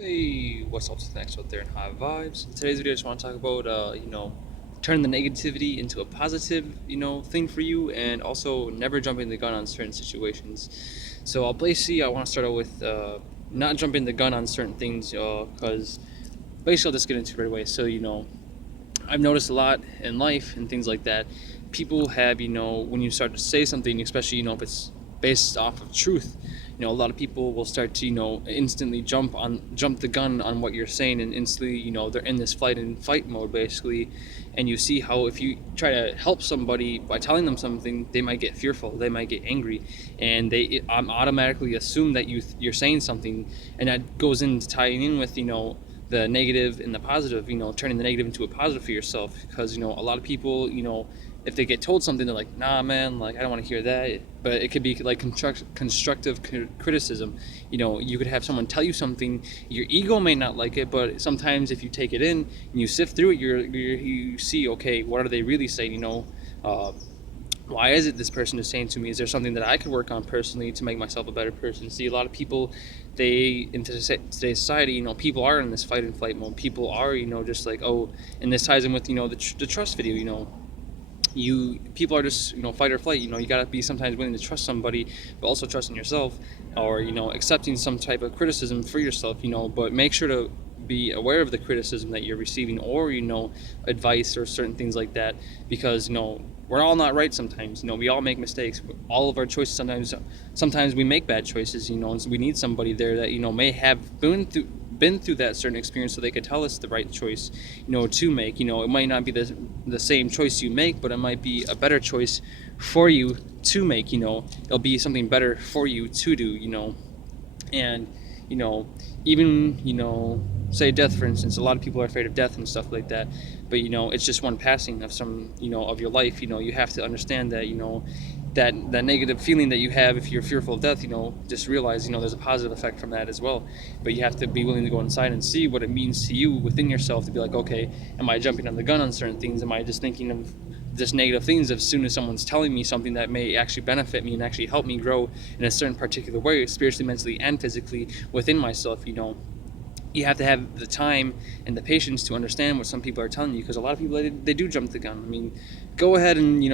Hey, what's up? Thanks out there in High Vibes. In today's video, I just want to talk about, turn the negativity into a positive, thing for you, and also never jumping the gun on certain situations. So, I want to start out with not jumping the gun on certain things, because basically, I'll just get into it right away. So, I've noticed a lot in life and things like that. People have, when you start to say something, especially, if it's based off of truth, a lot of people will start to, instantly jump the gun on what you're saying, and instantly, they're in this flight and fight mode basically. And you see how if you try to help somebody by telling them something, they might get fearful, they might get angry, and they automatically assume that you're saying something, and that goes into tying in with, the negative and the positive, turning the negative into a positive for yourself. Because, a lot of people, if they get told something, they're like, nah, man, like, I don't want to hear that. But it could be like constructive criticism. You could have someone tell you something, your ego may not like it, but sometimes if you take it in and you sift through it, you see, okay, what are they really saying, why is it this person is saying to me? Is there something that I could work on personally to make myself a better person? See, a lot of people, they in today's society, people are in this fight and flight mode. People are, just like, oh, and this ties in with, the trust video. You people are just, fight or flight. You gotta be sometimes willing to trust somebody, but also trusting yourself, or accepting some type of criticism for yourself. But make sure to be aware of the criticism that you're receiving, or advice or certain things like that, because we're all not right sometimes. We all make mistakes. All of our choices, sometimes we make bad choices. And so we need somebody there that may have been through that certain experience, so they could tell us the right choice to make. It might not be the same choice you make, but it might be a better choice for you to make. It'll be something better for you to do. And even say death, for instance. A lot of people are afraid of death and stuff like that, but it's just one passing of some of your life. You have to understand that that negative feeling that you have if you're fearful of death, just realize there's a positive effect from that as well. But you have to be willing to go inside and see what it means to you within yourself, to be like, okay, am I jumping on the gun on certain things? Am I just thinking of just negative things as soon as someone's telling me something that may actually benefit me and actually help me grow in a certain particular way, spiritually, mentally, and physically within myself? You have to have the time and the patience to understand what some people are telling you, because a lot of people, they do jump the gun. I mean, go ahead and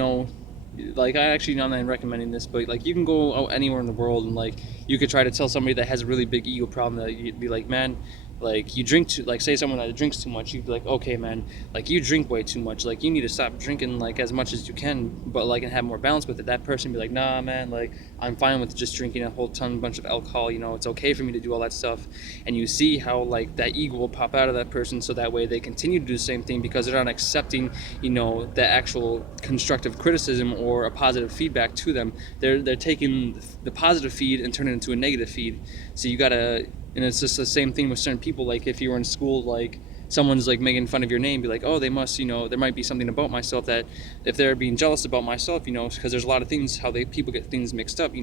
like, I actually, I'm not recommending this, but like, you can go out anywhere in the world, and like, you could try to tell somebody that has a really big ego problem, that you'd be like, man, like, you drink too, like, say someone that drinks too much, you'd be like, okay, man, like, you drink way too much, like, you need to stop drinking like as much as you can, but like, and have more balance with it. That person be like, nah, man, like, I'm fine with just drinking a whole bunch of alcohol, it's okay for me to do all that stuff. And you see how like that ego will pop out of that person, so that way they continue to do the same thing, because they're not accepting the actual constructive criticism or a positive feedback to them. They're taking the positive feed and turning it into a negative feed. So you gotta, and it's just the same thing with certain people. Like, if you were in school, like, someone's like making fun of your name, be like, oh, they must, there might be something about myself, that if they're being jealous about myself, because there's a lot of things how people get things mixed up.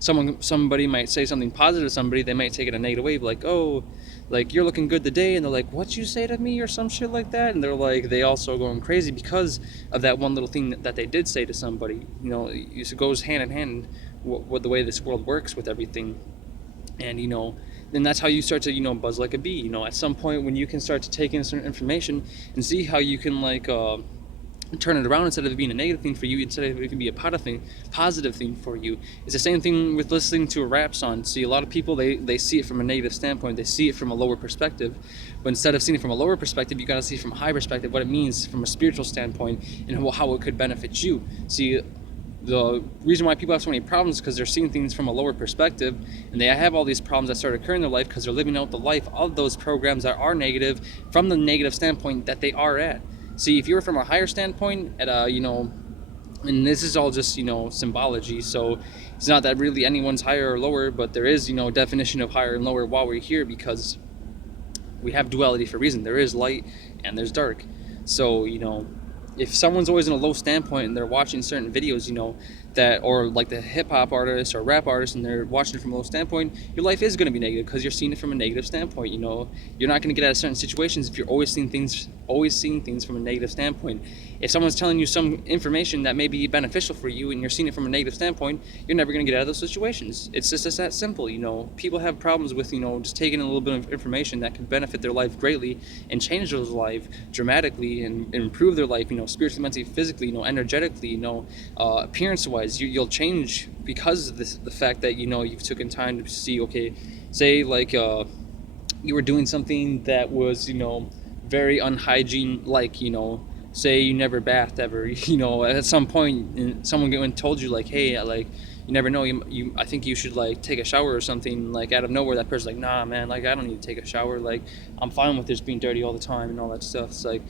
Somebody might say something positive to somebody, they might take it a negative way, like, oh, like, you're looking good today, and they're like, what you say to me, or some shit like that, and they're like, they also going crazy because of that one little thing that they did say to somebody. It goes hand in hand with the way this world works with everything. And then that's how you start to buzz like a bee. At some point, when you can start to take in certain information and see how you can, like, turn it around, instead of it being a negative thing for you, instead of it can be a positive thing for you. It's the same thing with listening to a rap song. See, a lot of people, they see it from a negative standpoint, they see it from a lower perspective. But instead of seeing it from a lower perspective, you got to see it from a high perspective, what it means from a spiritual standpoint, and how it could benefit you. See, the reason why people have so many problems is because they're seeing things from a lower perspective, and they have all these problems that start occurring in their life because they're living out the life of those programs that are negative, from the negative standpoint that they are at. See, if you're from a higher standpoint, at a, and this is all just symbology, so it's not that really anyone's higher or lower, but there is definition of higher and lower while we're here, because we have duality for a reason. There is light and there's dark. So if someone's always in a low standpoint and they're watching certain videos, that, or like the hip hop artists or rap artists, and they're watching it from a low standpoint, your life is going to be negative because you're seeing it from a negative standpoint. You're not going to get out of certain situations if you're always seeing things from a negative standpoint. If someone's telling you some information that may be beneficial for you and you're seeing it from a negative standpoint, you're never going to get out of those situations. It's just that simple. People have problems with just taking a little bit of information that can benefit their life greatly and change their life dramatically and improve their life, spiritually, mentally, physically, energetically, appearance wise. You'll change because of the fact that you've taken time to see, okay, say like you were doing something that was very unhygiene, like say you never bathed ever. At some point someone went and told you like, hey, like, you never know, I think you should like take a shower or something, like out of nowhere that person's like, nah man, like I don't need to take a shower, like I'm fine with just being dirty all the time and all that stuff. It's like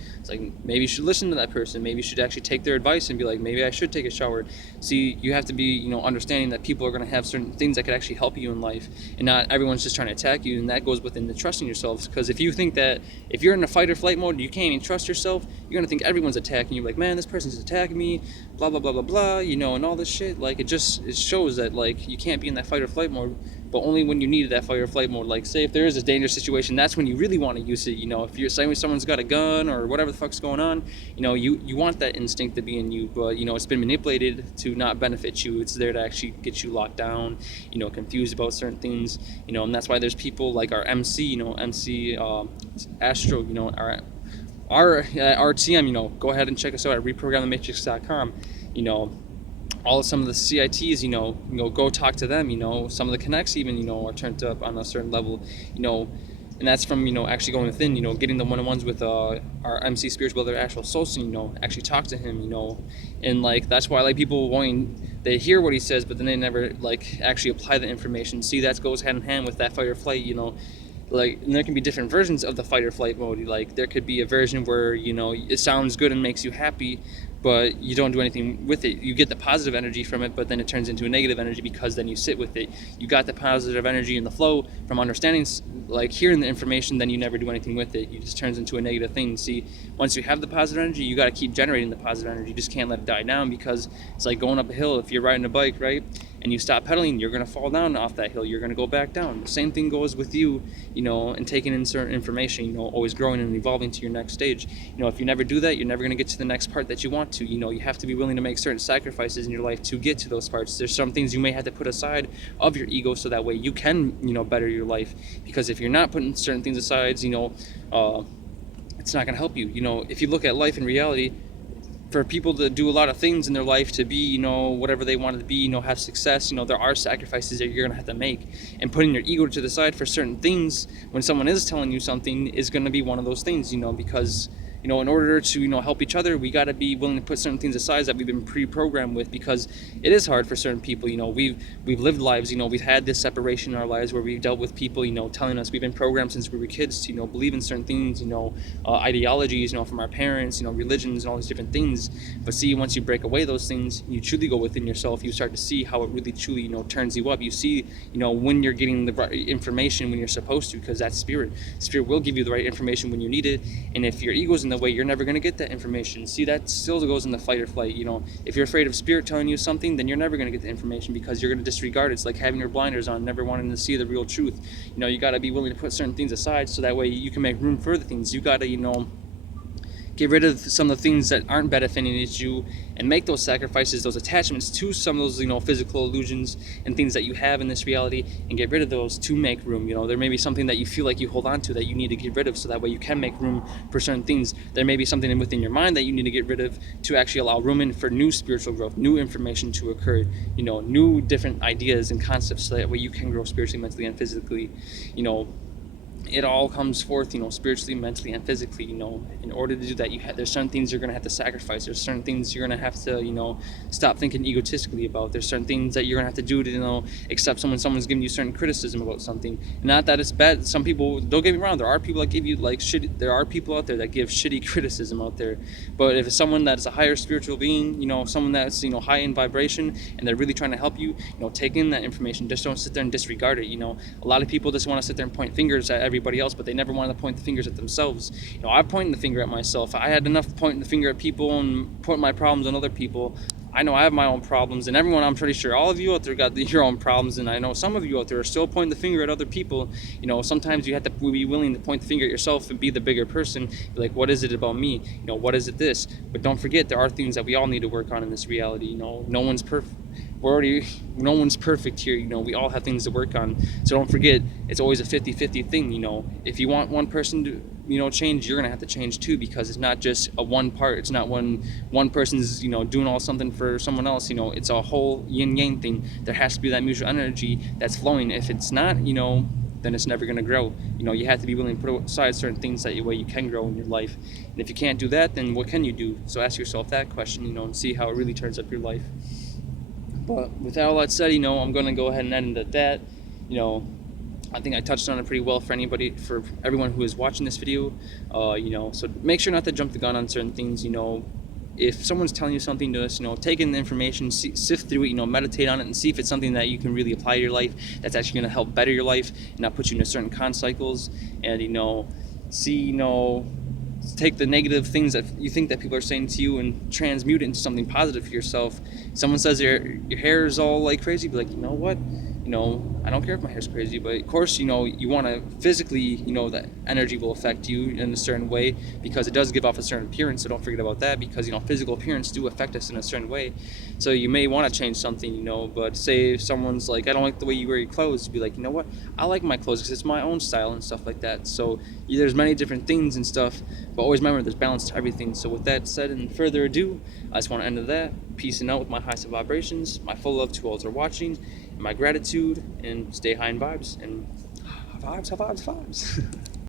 maybe you should listen to that person. Maybe you should actually take their advice and be like, maybe I should take a shower. See, you have to be understanding that people are going to have certain things that could actually help you in life, and not everyone's just trying to attack you. And that goes within the trusting yourself, because if you think that if you're in a fight or flight mode, you can't even trust yourself, you're going to think everyone's attacking you, like, man, this person's attacking me, blah blah blah blah blah, and all this shit. Like it shows that like you can't be in that fight or flight mode, but only when you need that fight or flight mode. Like say if there is a dangerous situation, that's when you really want to use it. If you're saying someone's got a gun or whatever the fuck's going on, you want that instinct to be in you, but it's been manipulated to not benefit you. It's there to actually get you locked down, confused about certain things, and that's why there's people like our MC, MC Astro, our TM, go ahead and check us out at reprogramthematrix.com. Some of the CITs, go talk to them. Some of the connects even, are turned up on a certain level, and that's from, actually going within, getting the one-on-ones with our MC spiritual brother Astral Solson, actually talk to him, and like that's why like people they hear what he says, but then they never like actually apply the information. See, that goes hand in hand with that fight or flight, like, and there can be different versions of the fight or flight mode. Like there could be a version where it sounds good and makes you happy, but you don't do anything with it. You get the positive energy from it, but then it turns into a negative energy because then you sit with it. You got the positive energy and the flow from understanding, like hearing the information, then you never do anything with it. It just turns into a negative thing. See, once you have the positive energy, you got to keep generating the positive energy. You just can't let it die down, because it's like going up a hill. If you're riding a bike, right, and you stop pedaling, you're going to fall down off that hill. You're going to go back down. The same thing goes with you, and taking in certain information, always growing and evolving to your next stage. If you never do that, you're never going to get to the next part that you want to. You have to be willing to make certain sacrifices in your life to get to those parts. There's some things you may have to put aside of your ego so that way you can, better your life. Because if you're not putting certain things aside, it's not going to help you. If you look at life in reality, for people to do a lot of things in their life, to be, whatever they wanted to be, have success, there are sacrifices that you're going to have to make. And putting your ego to the side for certain things when someone is telling you something is going to be one of those things, because in order to help each other, we got to be willing to put certain things aside that we've been pre-programmed with, because it is hard for certain people. We've lived lives, we've had this separation in our lives where we've dealt with people, telling us, we've been programmed since we were kids to believe in certain things, ideologies, from our parents, religions and all these different things. But see, once you break away those things, you truly go within yourself, you start to see how it really truly turns you up. You see when you're getting the right information when you're supposed to, because that's spirit will give you the right information when you need it. And if your ego's in the way, you're never going to get that information. See, that still goes in the fight or flight. If you're afraid of spirit telling you something, then you're never going to get the information, because you're going to disregard it. It's like having your blinders on, never wanting to see the real truth. You got to be willing to put certain things aside so that way you can make room for the things. You got to get rid of some of the things that aren't benefiting you, and make those sacrifices, those attachments to some of those physical illusions and things that you have in this reality, and get rid of those to make room. There may be something that you feel like you hold on to that you need to get rid of, so that way you can make room for certain things. There may be something within your mind that you need to get rid of to actually allow room in for new spiritual growth, new information to occur, new different ideas and concepts, so that way you can grow spiritually, mentally, and physically. It all comes forth, spiritually, mentally, and physically. In order to do that, there's certain things you're going to have to sacrifice. There's certain things you're going to have to, stop thinking egotistically about. There's certain things that you're going to have to do to, accept someone's giving you certain criticism about something. Not that it's bad. Some people, don't get me wrong, there are people that give you there are people out there that give shitty criticism out there. But if it's someone that's a higher spiritual being, someone that's, high in vibration, and they're really trying to help you, take in that information. Just don't sit there and disregard it. A lot of people just want to sit there and point fingers at every everybody else, but they never wanted to point the fingers at themselves. I'm pointing the finger at myself. I had enough pointing the finger at people and putting my problems on other people. I know I have my own problems, and everyone, I'm pretty sure all of you out there got your own problems, and I know some of you out there are still pointing the finger at other people. Sometimes you have to be willing to point the finger at yourself and be the bigger person. Be like, what is it about me? What is it this? But don't forget, there are things that we all need to work on in this reality. No one's perfect. No one's perfect here. We all have things to work on. So don't forget, it's always a 50-50 thing. If you want one person to change, you're gonna have to change too, because it's not just a one part. It's not one person's doing all something for someone else. It's a whole yin yang thing. There has to be that mutual energy that's flowing. If it's not, then it's never going to grow. You have to be willing to put aside certain things that way you can grow in your life. And if you can't do that, then what can you do? So ask yourself that question, and see how it really turns up your life. But with all that said, I'm going to go ahead and end at that. I think I touched on it pretty well for everyone who is watching this video. So make sure not to jump the gun on certain things. If someone's telling you something, to take in the information, sift through it, meditate on it, and see if it's something that you can really apply to your life, that's actually going to help better your life and not put you into certain con cycles. And take the negative things that you think that people are saying to you and transmute it into something positive for yourself. Someone says your hair is all like crazy, be like, you know what? I don't care if my hair's crazy, but of course, you want to physically, that energy will affect you in a certain way, because it does give off a certain appearance. So don't forget about that, because, physical appearance do affect us in a certain way. So you may want to change something, but say if someone's like, I don't like the way you wear your clothes, be like, you know what? I like my clothes because it's my own style and stuff like that. So there's many different things and stuff, but always remember there's balance to everything. So with that said, and further ado, I just want to end with that. Peace and out with my highest of vibrations, my full love to all that are watching, and my gratitude, and stay high in vibes, and vibes.